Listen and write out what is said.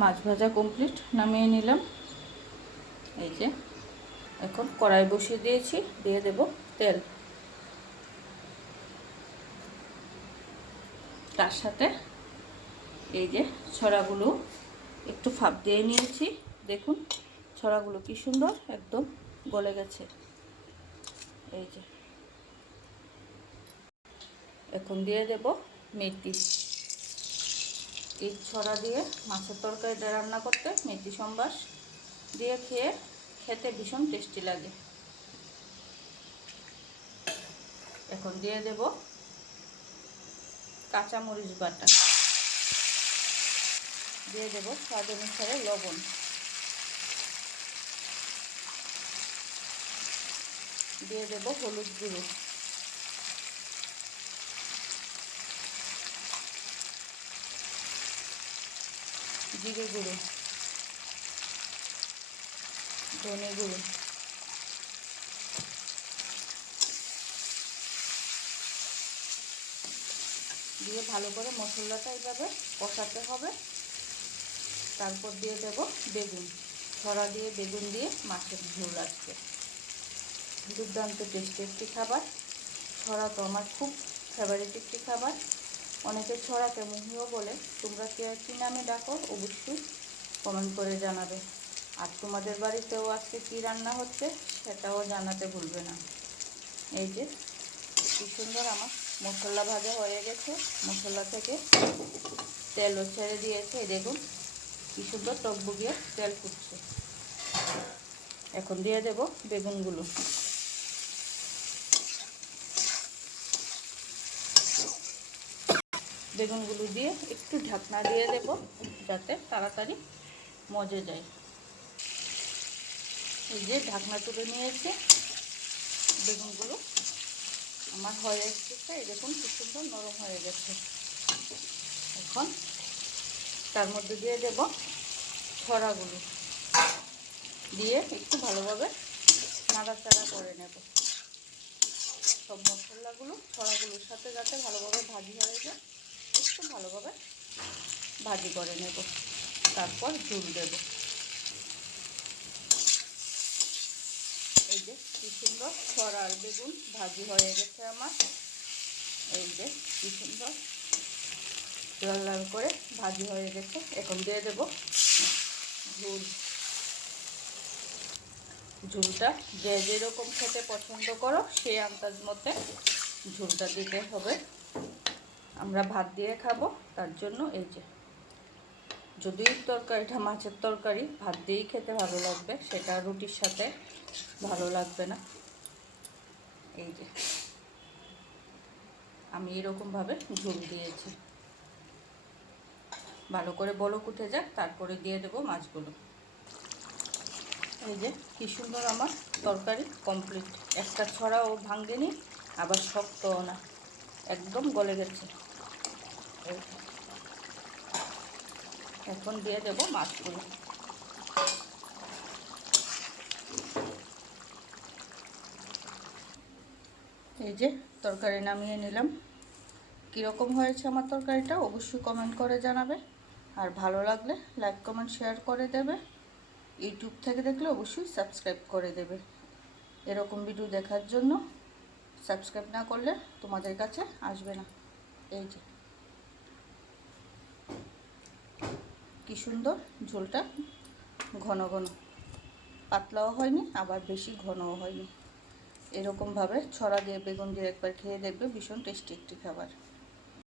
মাছ ভাজা কমপ্লিট, নামিয়ে নিলাম। এই যে এখন কড়াই বসিয়ে দিয়েছি, দিয়ে দেব তেল। তার সাথে এই যে ছড়াগুলো একটু ফাঁপ দিয়ে নিয়েছি। দেখুন ছড়াগুলো কি সুন্দর একদম গলে গেছে। এই যে এখন দিয়ে দেব মেথি। এই ছড়া দিয়ে মাছের তরকারিটা রান্না করতে মেথি সম্বাস দিয়ে খেতে ভীষণ টেস্টি লাগে। এখন দিয়ে দেব কাঁচামরিচ বাটা, দিয়ে দেব স্বাদ অনুসারে লবণ, দিয়ে দেব হলুদ গুঁড়ো, জিরে গুঁড়ো, ধনে গুঁড়ো, দিয়ে ভালো করে মশলাটা এইভাবে কষাতে হবে। তারপর দিয়ে দেব বেগুন, ছড়া দিয়ে বেগুন দিয়ে মাছের ঝোল আজকে দুর্দান্ত টেস্টি একটি খাবার। ছড়া তো আমার খুব ফেভারিট একটি খাবার। অনেকে ছড়াকে মুহিও বলে। তোমরা কী নামে ডাকো অবশ্যই কমেন্ট করে জানাবে। আর তোমাদের বাড়িতেও আজকে কী রান্না হচ্ছে সেটাও জানাতে ভুলবে না। এই যে কি সুন্দর আমার মশলা ভাজা হয়ে গেছে, মশলা থেকে তেলও ছেড়ে দিয়েছে। দেখুন কি সুন্দর টকবগিয়ে তেল ফুটছে। এখন দিয়ে দেব বেগুনগুলো। বেগুনগুলো দিয়ে একটু ঢাকনা দিয়ে দেব যাতে তাড়াতাড়ি মজে যায়। এই যে ঢাকনা তুলে নিয়েছে, বেগুনগুলো আমার হয়ে এসেছে। এই দেখুন কি সুন্দর নরম হয়ে গেছে। এখন তার মধ্যে দিয়ে দেব ছড়াগুলো, দিয়ে একটু ভালোভাবে নাড়াচাড়া করে নেব। সব মশলাগুলো ছড়াগুলোর সাথে যাতে ভালোভাবে ভাজি হয়ে যায়, একটু ভালোভাবে ভাজি করে নেব। তারপর ঝোল দেব। এই যে কি সুন্দর ছড়া আর বেগুন ভাজি হয়ে গেছে আমার। এই যে কি সুন্দর লাল লাল করে ভাজি হয়ে গেছে। এখন দিয়ে দেব ঝোল। ঝোলটা যে যেরকম খেতে পছন্দ করো সেই আন্দাজ মতে ঝোলটা দিতে হবে। আমরা ভাত দিয়ে খাবো, তার জন্য এই যে যদিও তরকারিটা মাছের তরকারি, ভাত দিয়েই খেতে ভালো লাগবে, সেটা রুটির সাথে ভালো লাগবে না। এই যে আমি এরকমভাবে ঝোল দিয়েছি। ভালো করে বলক উঠে যাক, তারপরে দিয়ে দেবো মাছগুলো। এই যে কি সুন্দর আমার তরকারি কমপ্লিট। একটা ছড়াও ভাঙেনি, আবার শক্তও না, একদম গলে গেছে। এখন দিয়ে দেবো মাছগুলো। এই যে তরকারি নামিয়ে নিলাম। কীরকম হয়েছে আমার তরকারিটা অবশ্যই কমেন্ট করে জানাবে। আর ভালো লাগলে লাইক কমেন্ট শেয়ার করে দেবে। ইউটিউব থেকে দেখলে অবশ্যই সাবস্ক্রাইব করে দেবে। এরকম ভিডিও দেখার জন্য সাবস্ক্রাইব না করলে তোমাদের কাছে আসবে না। এই যে কি সুন্দর ঝোলটা, ঘন ঘন, পাতলাও হয়নি আবার বেশি ঘনও হয়নি। এরকমভাবে ছড়া দিয়ে বেগুন দিয়ে একবার খেয়ে দেখবে, ভীষণ টেস্টি একটি খাবার।